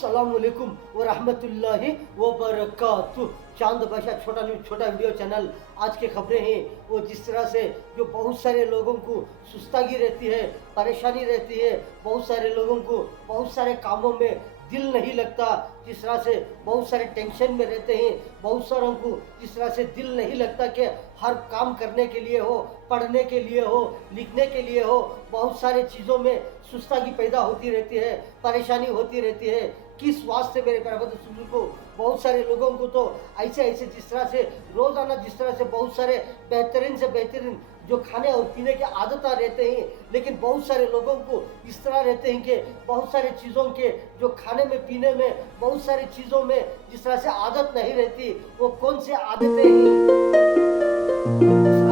अस्सलामुअलैकुम व रहमतुल्लाहि व बरकातुहू। चांद बादशाह छोटा न्यूज़ छोटा वीडियो चैनल। आज की खबरें हैं वो जिस तरह से जो बहुत सारे लोगों को सुस्तागी रहती है, परेशानी रहती है, बहुत सारे लोगों को बहुत सारे कामों में दिल नहीं लगता, जिस तरह से बहुत सारे टेंशन में रहते हैं, बहुत सारों को जिस तरह से दिल नहीं लगता कि हर काम करने के लिए हो, पढ़ने के लिए हो, लिखने के लिए हो, बहुत सारे चीज़ों में सुस्तागी पैदा होती रहती है, परेशानी होती रहती है। किस वास्ते मेरे प्यारे सुबह को बहुत सारे लोगों को तो ऐसे ऐसे जिस तरह से रोज़ाना जिस तरह से बहुत सारे बेहतरीन से बेहतरीन जो खाने और पीने के आदत रहते हैं, लेकिन बहुत सारे लोगों को इस तरह रहते हैं कि बहुत सारी चीज़ों के जो खाने में पीने में बहुत सारी चीज़ों में जिस तरह से आदत नहीं रहती, वो कौन सी आदतें हैं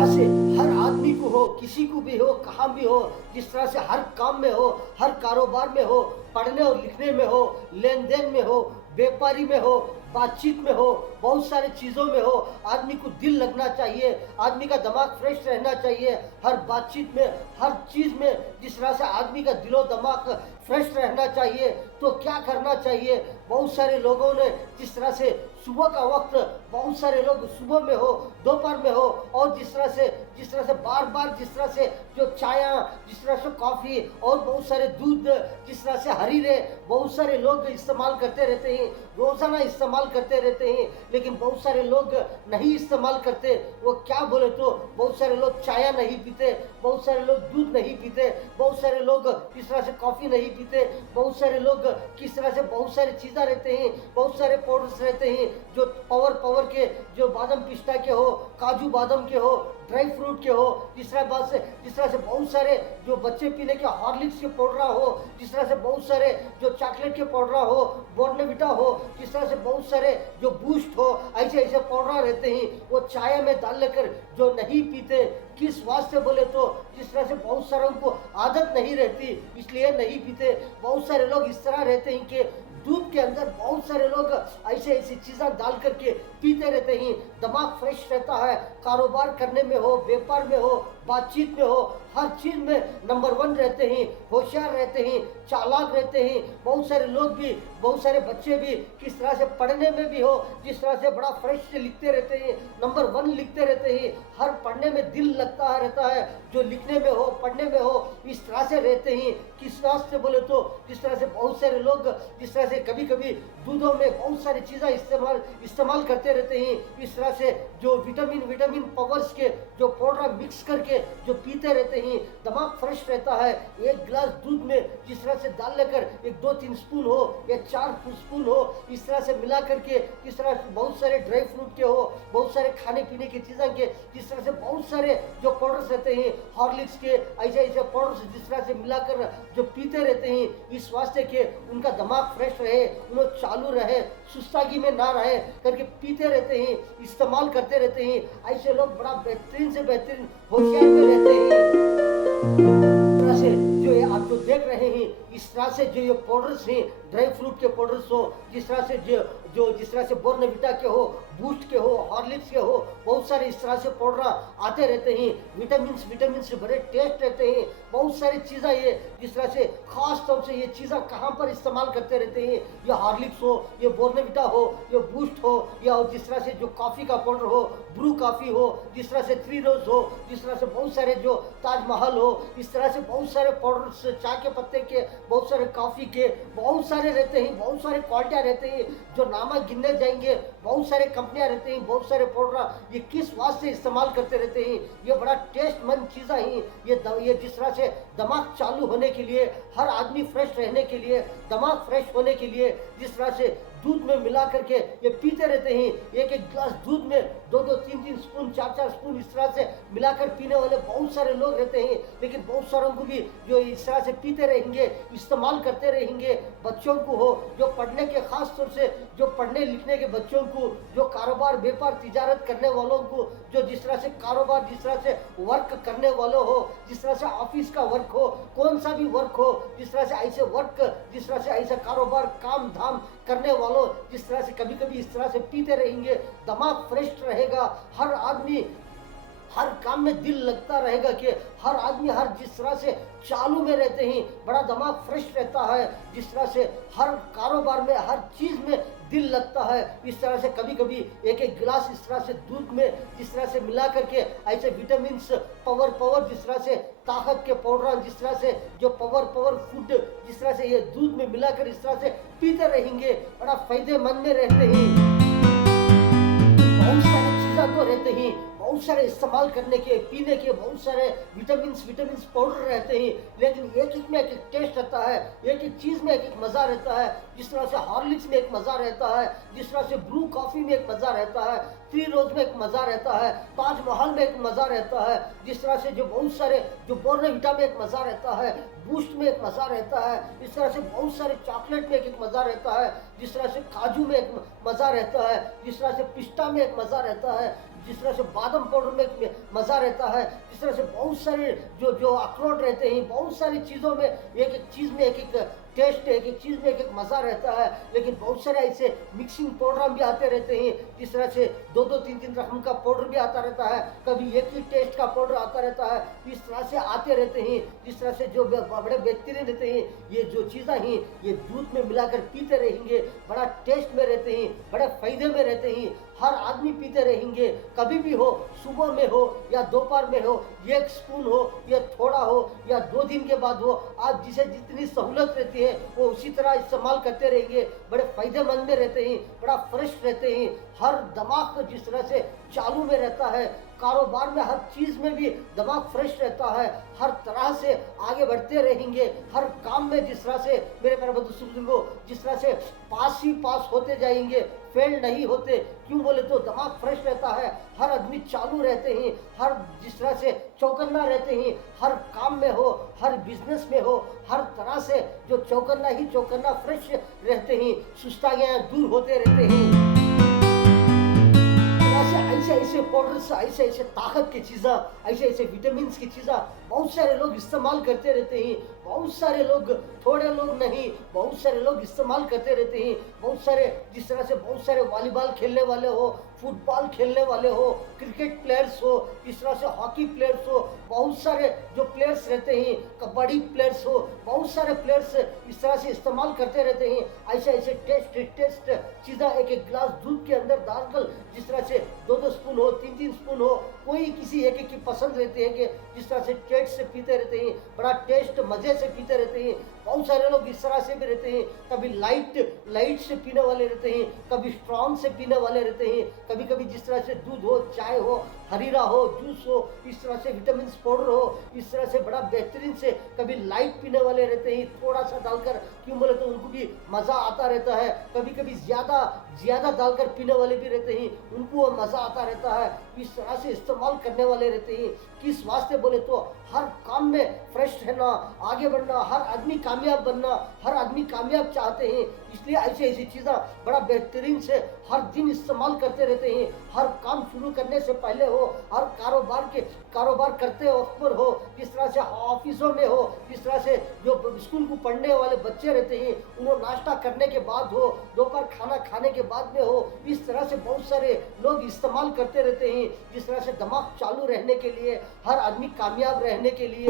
से हर आदमी को हो, किसी को भी हो, कहाँ भी हो, जिस तरह से हर काम में हो, हर कारोबार में हो, पढ़ने और लिखने में हो, लेन देन में हो, व्यापारी में हो, बातचीत में हो, बहुत सारी चीज़ों में हो, आदमी को दिल लगना चाहिए, आदमी का दिमाग फ्रेश रहना चाहिए। हर बातचीत में, हर चीज़ में जिस तरह से आदमी का दिलो दिमाग फ्रेश रहना चाहिए, तो क्या करना चाहिए। बहुत सारे लोगों ने जिस तरह से सुबह का वक्त बहुत सारे लोग सुबह में हो, दोपहर में हो, और जिस तरह से बार बार जिस तरह से जो चाय, जिस तरह से कॉफ़ी और बहुत सारे दूध, जिस तरह से हरीरे बहुत सारे लोग इस्तेमाल करते रहते हैं, रोज़ाना इस्तेमाल करते रहते हैं, लेकिन बहुत सारे लोग नहीं इस्तेमाल करते। वो क्या बोले तो बहुत सारे लोग चाय नहीं पीते, बहुत सारे लोग दूध नहीं पीते, बहुत सारे लोग किस तरह से कॉफ़ी नहीं पीते, बहुत सारे लोग किस तरह से बहुत सारी चीज़ें रहते हैं, बहुत सारे पाउडर्स रहते हैं जो पावर के, जो बादाम पिस्ता के हो, काजू बादाम के हो, ड्राई फ्रूट के हो, जिस तरह से बहुत सारे जो बच्चे पीने के हॉर्लिक्स के पाउडर हो, जिस तरह से बहुत सारे जो चॉकलेट के पाउडर हो, बॉर्नविटा हो, जिस तरह से बहुत सारे जो बूस्ट हो, ऐसे ऐसे पाउडर रहते हैं, वो चाय में डाल लेकर जो नहीं पीते। किस वास्ते बोले तो जिस तरह से बहुत सारों को आदत नहीं रहती, इसलिए नहीं पीते। बहुत सारे लोग इस तरह रहते हैं कि दूध के अंदर बहुत सारे लोग ऐसे ऐसी चीज़ें डाल करके पीते रहते हैं, दिमाग फ्रेश रहता है, कारोबार करने में हो, व्यापार में हो, बातचीत में हो, हर चीज़ में नंबर 1 रहते हैं, होशियार रहते हैं, चालाक रहते हैं। बहुत सारे लोग भी, बहुत सारे बच्चे भी किस तरह से पढ़ने में भी हो, जिस तरह से बड़ा फ्रेश से लिखते रहते हैं, नंबर 1 लिखते रहते हैं, हर पढ़ने में दिल लगता रहता है, जो लिखने में हो, पढ़ने में हो, इस तरह से रहते हैं। किस तरह से बोले तो जिस तरह से बहुत सारे लोग जिस तरह से कभी कभी दूधों में बहुत सारी चीज़ें इस्तेमाल करते रहते हैं, इस तरह से जो विटामिन पावर्स के जो पाउडर मिक्स करके जो पीते रहते हैं, दिमाग फ्रेश रहता है। एक गिलास दूध में जिस तरह से डाल लेकर एक 2-3 स्पून हो या 4 स्पून हो, इस तरह से मिला करके, इस तरह से बहुत सारे ड्राई फ्रूट के हो, बहुत सारे खाने पीने की चीज़ें के, जिस तरह से बहुत सारे जो पाउडर्स रहते हैं हॉर्लिक्स के, ऐसे ऐसे पाउडर्स जिस तरह से मिलाकर जो पीते रहते हैं, इस वास्ते के उनका दिमाग फ्रेश रहे, उन्हें चालू रहे, सुस्तागी में ना रहे करके पीते रहते हैं, इस्तेमाल करते रहते हैं। ऐसे लोग बड़ा बेहतरीन से बेहतरीन होशियार में रहते हैं। से जो ये आप जो देख रहे हैं, इस तरह से जो ये पाउडर्स हैं, ड्राई फ्रूट के पाउडर्स हो, जिस तरह से जो जिस तरह से बॉर्नविटा के हो, बूस्ट के हो, हॉर्लिक्स के हो, बहुत सारे इस तरह से पाउडर आते रहते हैं। विटामिन से बड़े टेस्ट रहते हैं, बहुत सारी चीज़ें ये जिस तरह से खास तौर से ये चीज़ें कहाँ पर इस्तेमाल करते रहते हैं, ये हॉर्लिक्स हो, ये बॉर्नविटा हो, ये बूस्ट हो, या जिस तरह से जो कॉफ़ी का पाउडर हो, ब्रू कॉफ़ी हो, जिस तरह से 3 रोज़ हो, जिस तरह से बहुत सारे जो ताजमहल हो, इस तरह से बहुत सारे पाउडर्स, चाय के पत्ते के, बहुत सारे कॉफ़ी के, बहुत सारे रहते हैं, बहुत सारे क्वालिटियाँ रहते हैं, जो नामा गिनने जाएंगे, बहुत सारे कंपनियां रहते हैं, बहुत सारे पाउडर ये किस वास्ते इस्तेमाल करते रहते हैं। ये बड़ा टेस्टमंद चीज़ें हैं। ये जिस तरह से दिमाग चालू होने के लिए, हर आदमी फ्रेश रहने के लिए, दिमाग फ्रेश होने के लिए, जिस तरह से दूध में मिला करके ये पीते रहते हैं, एक एक गिलास दूध में 2-2, 3-3 स्पून, 4-4 स्पून इस तरह से मिलाकर पीने वाले बहुत सारे लोग रहते हैं। लेकिन बहुत सारों को भी जो इस तरह से पीते रहेंगे, इस्तेमाल करते रहेंगे, बच्चों को हो, जो पढ़ने के खास तौर से जो पढ़ने लिखने के बच्चों को, जो कारोबार व्यापार तिजारत करने वालों को, जो जिस तरह से कारोबार, जिस तरह से वर्क करने वालों हो, जिस तरह से ऑफिस का वर्क हो, कौन सा भी वर्क हो, जिस तरह से ऐसे वर्क, जिस तरह से ऐसा कारोबार काम धाम करने वालों, जिस तरह से कभी कभी इस तरह से पीते रहेंगे, दिमाग फ्रेश रहेगा, हर आदमी हर काम में दिल लगता रहेगा कि हर आदमी हर जिस तरह से चालू में रहते हैं, बड़ा दिमाग फ्रेश रहता है, जिस तरह से हर कारोबार में हर चीज़ में दिल लगता है। इस तरह से कभी कभी एक एक गिलास इस तरह से दूध में जिस तरह से मिला करके ऐसे विटामिन पावर जिस तरह से ताकत के पाउडर, जिस तरह से जो पावर फूड जिस तरह से ये दूध में मिलाकर इस तरह से पीते रहेंगे, बड़ा फायदेमंद में रहते हैं। बहुत सारी चीज़ें तो रहते हैं, बहुत सारे इस्तेमाल करने के पीने के बहुत सारे विटामिन पाउडर रहते हैं, लेकिन एक एक में एक एक टेस्ट रहता है, एक एक चीज़ में एक एक मज़ा रहता है। जिस तरह से हॉर्लिक्स में एक मज़ा रहता है, जिस तरह से ब्रू कॉफ़ी में एक मज़ा रहता है, थ्री रोज में एक मज़ा रहता है, ताजमहल में एक मज़ा रहता है, जिस तरह से जो बहुत सारे जो बोर्नविटा में एक मज़ा रहता है, बूस्ट में एक मज़ा रहता है, इस तरह से बहुत सारे चॉकलेट में एक एक मज़ा रहता है, जिस तरह से काजू में एक मज़ा रहता है, जिस तरह से पिस्ता में एक मज़ा रहता है, जिस तरह से बादाम पाउडर में एक मज़ा रहता है, जिस तरह से बहुत सारे जो जो अखरोट रहते हैं, बहुत सारी चीज़ों में एक एक चीज़ में एक एक टेस्ट, एक एक चीज़ में एक एक मज़ा रहता है। लेकिन बहुत सारे ऐसे मिक्सिंग पाउडर भी आते रहते हैं, जिस तरह से दो दो तीन तीन रकम का पाउडर भी आता रहता है, कभी एक ही टेस्ट का पाउडर आता रहता है, इस तरह से आते रहते हैं। जिस तरह से जो बड़े बेहतरीन रहते हैं, ये जो चीज़ें हैं ये दूध में मिलाकर पीते रहेंगे, बड़ा टेस्ट में रहते हैं, बड़े फायदे में रहते हैं, हर आदमी पीते रहेंगे। कभी भी हो, सुबह में हो या दोपहर में हो, एक स्पून हो या थोड़ा हो या 2 दिन के बाद हो, आप जिसे जितनी सहूलत रहती है वो उसी तरह इस्तेमाल करते रहेंगे, बड़े फायदेमंद में रहते हैं, बड़ा फ्रेश रहते हैं, हर दिमाग जिस तरह से चालू में रहता है, कारोबार में हर चीज़ में भी दिमाग फ्रेश रहता है, हर तरह से आगे बढ़ते रहेंगे, हर काम में जिस तरह से मेरे प्यारे दोस्तों जिस तरह से पास ही पास होते जाएंगे, फेल नहीं होते। क्यों बोले तो दिमाग फ्रेश रहता है, हर आदमी चालू रहते हैं, हर जिस तरह से चौकन्ना रहते हैं, हर काम में हो, हर बिजनेस में हो, हर तरह से जो चौकन्ना ही चौकन्ना फ्रेश रहते हैं, सुस्तागियाँ दूर होते रहते हैं। ऐसे ऐसे पाउडर्स, ऐसे ऐसे ताकत की चीज़ें, ऐसे ऐसे विटामिन की चीज़ें बहुत सारे लोग इस्तेमाल करते रहते हैं, बहुत सारे लोग, थोड़े लोग नहीं, बहुत सारे लोग इस्तेमाल करते रहते हैं। बहुत सारे जिस तरह से बहुत सारे वॉलीबॉल खेलने वाले हो, फुटबॉल खेलने वाले हो, क्रिकेट प्लेयर्स हो, इस तरह से हॉकी प्लेयर्स हो, बहुत सारे जो प्लेयर्स रहते हैं, कबड्डी प्लेयर्स हो, बहुत सारे प्लेयर्स इस तरह से इस्तेमाल करते रहते हैं। ऐसे ऐसे टेस्ट चीज़ें एक एक गिलास दूध के अंदर डालकर जिस तरह से 2-2 स्पून हो, 3-3 स्पून हो, कोई किसी एक एक की पसंद रहती है कि जिस तरह से टेस्ट से पीते रहते हैं, बड़ा टेस्ट मज़े से पीते रहते हैं। बहुत सारे लोग इस तरह से भी रहते हैं, कभी लाइट से पीने वाले रहते हैं, कभी स्ट्रॉन्ग से पीने वाले रहते हैं, कभी कभी जिस तरह से दूध हो, चाय हो, हरीरा हो, जूस हो, इस तरह से विटामिन पाउडर हो, इस तरह से बड़ा बेहतरीन से कभी लाइट पीने वाले रहते हैं, थोड़ा सा डालकर, क्यों बोले तो उनको भी मज़ा आता रहता है। कभी कभी ज़्यादा डालकर पीने वाले भी रहते हैं, उनको मज़ा आता रहता है। इस तरह से इस्तेमाल करने वाले रहते हैं। किस वास्ते बोले तो हर काम में फ्रेश रहना, आगे बढ़ना, हर आदमी कामयाब बनना, हर आदमी कामयाब चाहते हैं, इसलिए ऐसी ऐसी चीज़ें बड़ा बेहतरीन से हर दिन इस्तेमाल करते रहते हैं। हर काम शुरू करने से पहले हो, हर कारोबार करते वक्त पर हो, जिस तरह से ऑफिसों में हो, जिस तरह से जो स्कूल को पढ़ने वाले बच्चे रहते हैं, उन्हें नाश्ता करने के बाद हो, दोपहर खाना खाने के बाद में हो, इस तरह से बहुत सारे लोग इस्तेमाल करते रहते हैं, जिस तरह से दिमाग चालू रहने के लिए, हर आदमी कामयाब रहने के लिए।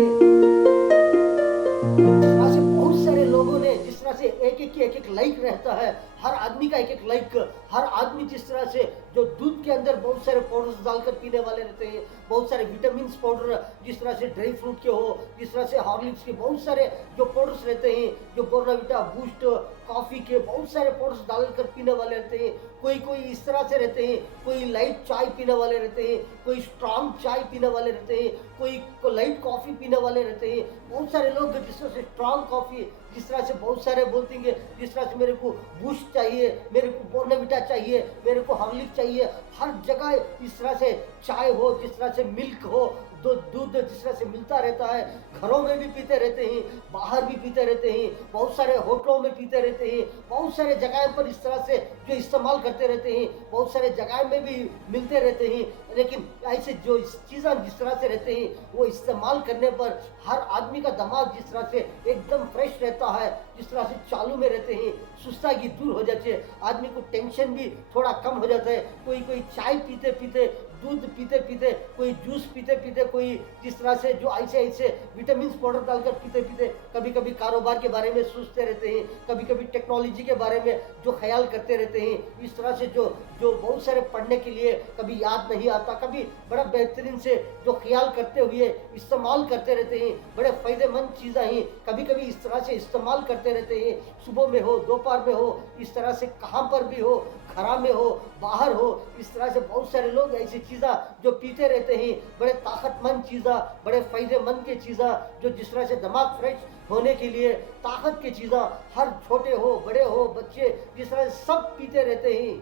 बहुत सारे लोगों ने जिस तरह से एक एक लाइक रहता है, हर आदमी का एक एक लाइक, हर आदमी जिस तरह से जो दूध के अंदर बहुत सारे पाउडर्स डालकर पीने वाले रहते हैं, बहुत सारे विटामिन पाउडर, जिस तरह से ड्राई फ्रूट के हो, जिस तरह से हॉर्लिक्स के बहुत सारे जो पाउडर्स रहते हैं, जो बोर्नविटा, बूस्ट, कॉफ़ी के बहुत सारे पाउडर्स डालकर पीने वाले रहते हैं। कोई इस तरह से रहते हैं, कोई लाइट चाय पीने वाले रहते हैं, कोई स्ट्रांग चाय पीने वाले रहते हैं, कोई लाइट कॉफ़ी पीने वाले रहते हैं। बहुत सारे लोग जिस तरह से स्ट्रांग कॉफ़ी, जिस तरह से बहुत सारे बोलते हैं जिस तरह से मेरे को बूस्ट चाहिए, मेरे को बोर्नविटा चाहिए, मेरे को हॉर्लिक्स चाहिए, हर जगह इस तरह से चाय हो, जिस तरह से मिल्क हो, दूध जिस तरह से मिलता रहता है, घरों में भी पीते रहते हैं, बाहर भी पीते रहते हैं, बहुत सारे होटलों में पीते रहते हैं, बहुत सारे जगह पर इस तरह से जो इस्तेमाल करते रहते हैं, बहुत सारे जगह में भी मिलते रहते हैं। लेकिन ऐसे जो चीज़ें जिस तरह से रहते हैं, वो इस्तेमाल करने पर हर आदमी का दिमाग जिस तरह से एकदम फ्रेश रहता है, जिस तरह से चालू में रहते हैं, सुस्तागी दूर हो जाती है, आदमी को टेंशन भी थोड़ा कम हो जाता है। कोई चाय पीते पीते दूध पीते पीते, कोई जूस पीते पीते, कोई जिस तरह से जो ऐसे ऐसे विटामिन पाउडर डालकर पीते पीते, कभी कभी कारोबार के बारे में सोचते रहते हैं, कभी कभी टेक्नोलॉजी के बारे में जो ख्याल करते रहते हैं। इस तरह से जो जो बहुत सारे पढ़ने के लिए कभी याद नहीं आता, कभी बड़ा बेहतरीन से जो ख्याल करते हुए इस्तेमाल करते रहते हैं, बड़े फ़ायदेमंद चीज़ें हैं, कभी कभी इस तरह से इस्तेमाल करते रहते हैं। सुबह में हो, दोपहर में हो, इस तरह से कहाँ पर भी हो, खरा में हो, बाहर हो, इस तरह से बहुत सारे लोग ऐसी चीज़ें जो पीते रहते हैं, बड़े ताकतमंद चीज़ें, बड़े फ़ायदेमंद की चीज़ें, जो जिस तरह से दिमाग फ्रेश होने के लिए ताकत की चीज़ें, हर छोटे हो, बड़े हो, बच्चे, जिस तरह से सब पीते रहते हैं।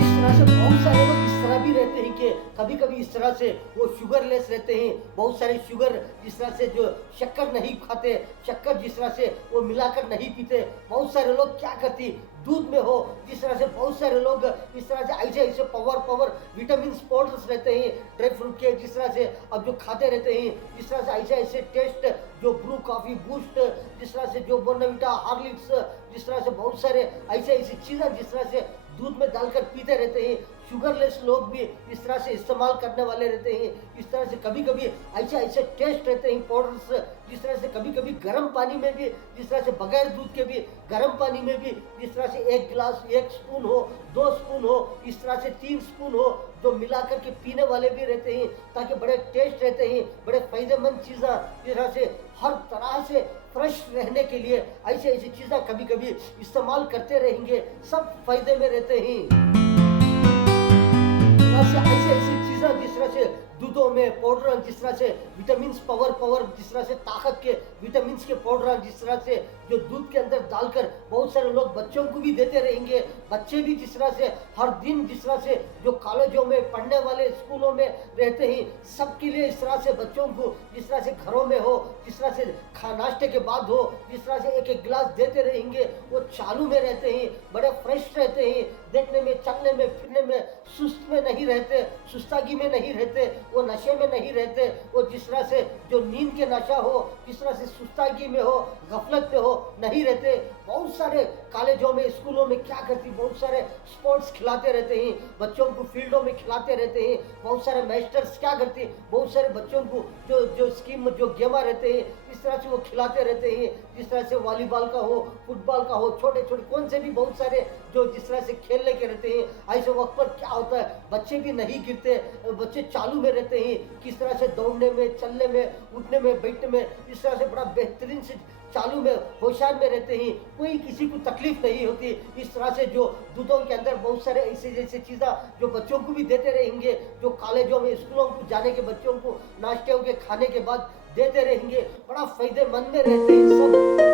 इस तरह से बहुत सारे लोग इस तरह भी रहते हैं कि कभी कभी इस तरह से वो शुगरलेस रहते हैं, बहुत सारे शुगर जिस तरह से जो शक्कर नहीं खाते, शक्कर जिस तरह से वो मिलाकर नहीं पीते। बहुत सारे लोग क्या करते, दूध में हो, जिस तरह से बहुत सारे लोग इस तरह से ऐसे ऐसे पावर विटामिन पाउडर्स रहते हैं ड्राई फ्रूट के, जिस तरह से अब जो खाते रहते हैं, जिस तरह से ऐसे ऐसे टेस्ट, जो ब्रू कॉफी, बूस्ट, जिस तरह से जो बोर्नविटा, हॉर्लिक्स, जिस तरह से बहुत सारे ऐसे ऐसी चीज़ें जिस तरह से दूध में डालकर पीते रहते हैं। शुगरलेस लोग भी इस तरह से इस्तेमाल करने वाले रहते हैं। इस तरह से कभी कभी ऐसे ऐसे टेस्ट रहते हैं पाउडर्स, जिस तरह से कभी कभी गर्म पानी में भी, जिस तरह से बगैर दूध के भी गर्म पानी में भी, जिस तरह से एक गिलास, एक स्पून हो, 2 स्पून हो, इस तरह से 3 स्पून हो, जो मिला करके पीने वाले भी रहते हैं, ताकि बड़े टेस्ट रहते हैं, बड़े फ़ायदेमंद चीज़ें, जिस तरह से हर तरह से फ्रेश रहने के लिए ऐसी ऐसी चीज़ें कभी कभी इस्तेमाल करते रहेंगे, सब फायदे में रहते हैं। ऐसे ऐसी ऐसी चीज़ें जिस तरह से दूधों में पाउडर, जिस तरह से विटामिन पावर, जिस तरह से ताकत के विटामिन के पाउडर, जिस तरह से जो दूध के अंदर डालकर बहुत सारे लोग बच्चों को भी देते रहेंगे। बच्चे भी जिस तरह से हर दिन, जिस तरह से जो कॉलेजों में पढ़ने वाले, स्कूलों में रहते हैं, सबके लिए इस तरह से बच्चों को जिस तरह से घरों में हो, जिस तरह से नाश्ते के बाद हो, जिस तरह से एक एक गिलास देते रहेंगे। वो चालू में रहते हैं, बड़े फ्रेश रहते हैं, देखने में, चलने में, फिरने में सुस्त में नहीं रहते, सुस्तागी में नहीं रहते, वो नशे में नहीं रहते। वो जिस तरह से जो नींद के नशा हो, जिस तरह से सुस्तागी में हो, गफलत में हो, नहीं रहते। बहुत सारे कॉलेजों में, स्कूलों में क्या करती, बहुत सारे स्पोर्ट्स खिलाते रहते हैं, बच्चों को फील्डों में खिलाते रहते हैं। बहुत सारे मास्टर्स क्या करते, बहुत सारे बच्चों को जो जो स्कीम जो गेमा रहते हैं, इस तरह से वो खिलाते रहते हैं। जिस तरह से वॉलीबॉल का हो, फुटबॉल का हो, छोटे छोटे कौन से भी बहुत सारे जो जिस तरह से खेलने के रहते हैं। ऐसे वक्त पर क्या होता है, बच्चे भी नहीं गिरते, बच्चे चालू में रहते हैं, किस तरह से दौड़ने में, चलने में, उठने में, बैठने में, इस तरह से बड़ा बेहतरीन से चालू में, होशियार में रहते हैं। कोई किसी को तकलीफ नहीं होती। इस तरह से जो दूधों के अंदर बहुत सारे ऐसे जैसे चीज़ें जो बच्चों को भी देते रहेंगे, जो कॉलेजों में, स्कूलों को जाने के बच्चों को नाश्ते के खाने के बाद देते रहेंगे, बड़ा फायदेमंद में रहते हैं सब।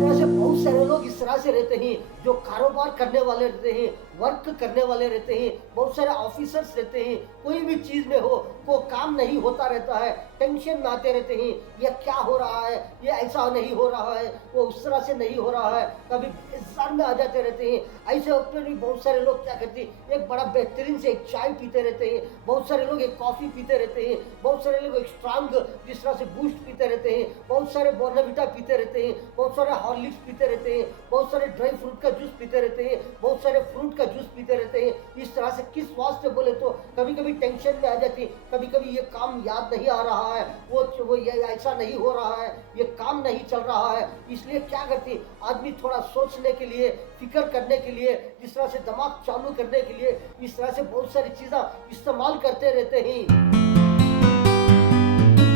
तरह से बहुत सारे लोग इस तरह से रहते हैं, जो कारोबार करने वाले रहते हैं, वर्क करने वाले रहते हैं, बहुत सारे ऑफिसर्स रहते हैं। कोई भी चीज़ में हो, वो काम नहीं होता रहता है, टेंशन में आते रहते हैं, ये क्या हो रहा है, ये ऐसा नहीं हो रहा है, वो उस तरह से नहीं हो रहा है, कभी बेजार में आ जाते रहते हैं। ऐसे वक्त में भी बहुत सारे लोग क्या करते हैं, एक बड़ा बेहतरीन से एक चाय पीते रहते हैं, बहुत सारे लोग एक कॉफ़ी पीते रहते हैं, बहुत सारे लोग एक स्ट्रांग जिस तरह से बूस्ट पीते रहते हैं, बहुत सारे बोर्नविटा पीते रहते हैं, बहुत सारे हॉर्लिक्स पीते रहते हैं, बहुत सारे ड्राई फ्रूट का जूस पीते रहते हैं, बहुत सारे फ्रूट का जूस पीते रहते हैं। इस तरह से किस वास्ते बोले तो कभी कभी टेंशन में आ जाती है, कभी कभी ये काम याद नहीं आ रहा है, वो ये ऐसा नहीं हो रहा है, ये काम नहीं चल रहा है। इसलिए क्या करती आदमी, थोड़ा सोचने के लिए, फिक्र करने के लिए, जिस तरह से दिमाग चालू करने के लिए, इस तरह से बहुत सारी चीज़ें इस्तेमाल करते रहते हैं।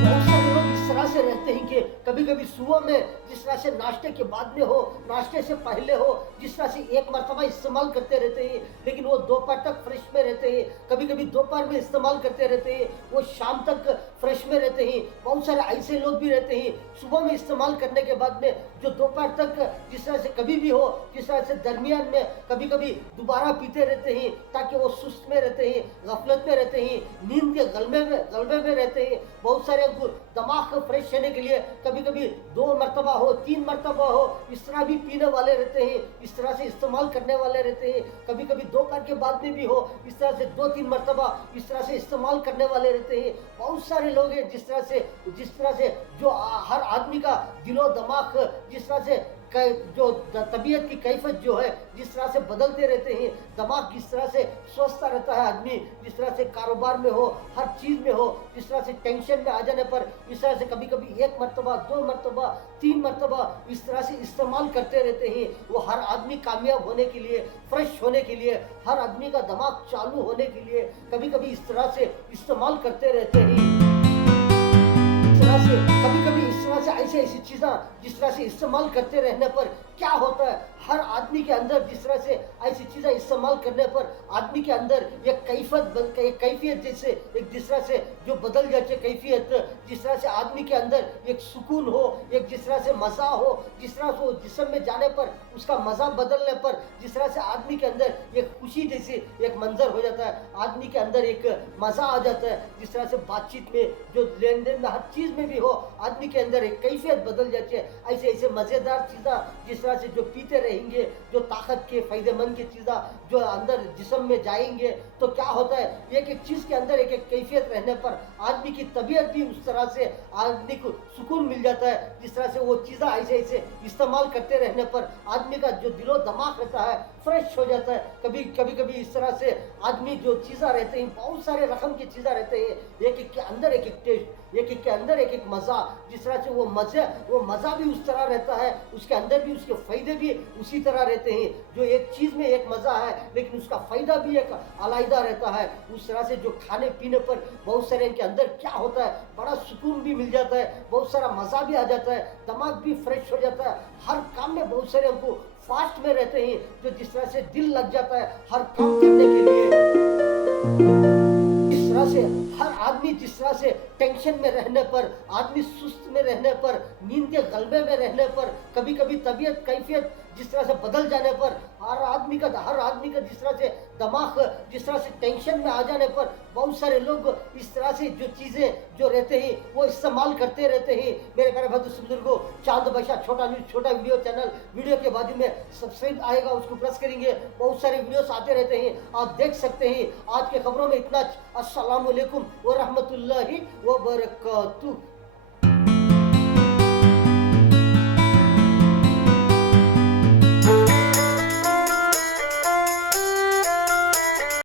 बहुत सारे लोग इस तरह से रहते हैं कि कभी कभी सुबह में जिस तरह से नाश्ते के बाद में हो, नाश्ते से पहले हो, जिस तरह से एक मरतबा इस्तेमाल करते रहते हैं, लेकिन वो दोपहर तक फ्रेश में रहते हैं। कभी कभी दोपहर में इस्तेमाल करते रहते हैं, वो शाम तक फ्रेश में रहते हैं। बहुत सारे ऐसे लोग भी रहते हैं, सुबह में इस्तेमाल करने के बाद में जो दोपहर तक जिस तरह से कभी भी हो, जिस तरह से दरमियान में कभी कभी दोबारा पीते रहते हैं, ताकि वो सुस्त में रहते हैं, गफलत में रहते हैं, नींद के गलबे में रहते हैं। बहुत सारे दिमाग को फ्रेश रहने के लिए कभी कभी 2 मरतबा हो, 3 मरतबा हो, इस तरह भी पीने वाले रहते हैं, इस तरह से इस्तेमाल करने वाले रहते हैं। कभी कभी दोपहर के बाद में भी हो, इस तरह से 2-3 मरतबा इस तरह से इस्तेमाल करने वाले रहते हैं। बहुत सारे लोग हैं जिस तरह से जो हर आदमी का दिलो दिमाग जिस तरह से जो तबीयत की कैफियत जो है जिस तरह से बदलते रहते हैं, दिमाग जिस तरह से स्वस्थ रहता है आदमी, जिस तरह से कारोबार में हो, हर चीज़ में हो, जिस तरह से टेंशन में आ जाने पर इस तरह से कभी कभी 1 मरतबा, 2 मरतबा, 3 मरतबा इस तरह से इस्तेमाल करते रहते हैं। वो हर आदमी कामयाब होने के लिए, फ्रेश होने के लिए, हर आदमी का दिमाग चालू होने के लिए कभी कभी इस तरह से इस्तेमाल करते रहते हैं। तरह से कभी कभी इस तरह से ऐसी चीज़ें जिस तरह से इस्तेमाल करते रहने पर क्या होता है, हर आदमी के अंदर जिस तरह से ऐसी चीज़ें इस्तेमाल करने पर आदमी के अंदर एक कैफियत जैसे एक जिस तरह से जो बदल जाती है कैफियत, जिस तरह से आदमी के अंदर एक सुकून हो, एक जिस तरह से मज़ा हो, जिस तरह से वो जिस्म में जाने पर उसका मज़ा बदलने पर जिस तरह से आदमी के अंदर एक खुशी जैसी एक मंजर हो जाता है, आदमी के अंदर एक मज़ा आ जाता है, जिस तरह से बातचीत में जो लेन देन में हर चीज़ में भी हो, आदमी के अंदर एक कैफियत बदल जाती है। ऐसे ऐसे मज़ेदार चीज़ें जिस तरह से जो पीते रहेंगे, जो ताकत के फ़ायदेमंद की चीज़ें जो अंदर जिस्म में जाएंगे तो क्या होता है, एक एक चीज़ के अंदर एक एक कैफियत रहने पर आदमी की तबीयत भी उस तरह से आदमी को सुकून मिल जाता है। जिस तरह से वो चीज़ें ऐसे ऐसे इस्तेमाल करते रहने पर आदमी का जो दिलो दिमाग रहता है फ्रेश हो जाता है। कभी इस तरह से आदमी जो चीज़ें रहते हैं, बहुत सारे रकम की चीज़ें रहते हैं, एक एक के अंदर एक एक टेस्ट, एक एक के अंदर एक एक मज़ा, जिस तरह से वो मज़ा भी उस तरह रहता है, उसके अंदर भी उसके फ़ायदे भी उसी तरह रहते हैं। जो एक चीज़ में एक मज़ा है लेकिन उसका फ़ायदा भी एक अलग रहता है। उस तरह से जो खाने पीने पर बहुत सारे के अंदर क्या होता है, बड़ा सुकून भी मिल जाता है, बहुत सारा मज़ा भी आ जाता है, दिमाग भी फ्रेश हो जाता है, हर काम में बहुत सारे हमको फास्ट में रहते हैं, जो जिस तरह से दिल लग जाता है हर काम करने के लिए। इस तरह से हर आदमी जिस तरह से टेंशन में रहने पर, आदमी सुस्त में रहने पर, नींद के गलबे में रहने पर, कभी कभी तबीयत कैफियत जिस तरह से बदल जाने पर हर आदमी का जिस तरह से दिमाग जिस तरह से टेंशन में आ जाने पर बहुत सारे लोग इस तरह से जो चीज़ें जो रहते हैं वो इस्तेमाल करते रहते हैं। मेरे प्यारे बंधु बुजुर्गों, चांद बशा छोटा न्यूज़ छोटा वीडियो चैनल, वीडियो के बाजू में सब्सक्राइब आएगा, उसको प्रेस करेंगे, बहुत सारे वीडियोस आते रहते हैं, आप देख सकते हैं। आज के खबरों में इतना। अस्सलाम वालेकुम व रहमतुल्लाहि व बरकातुहू।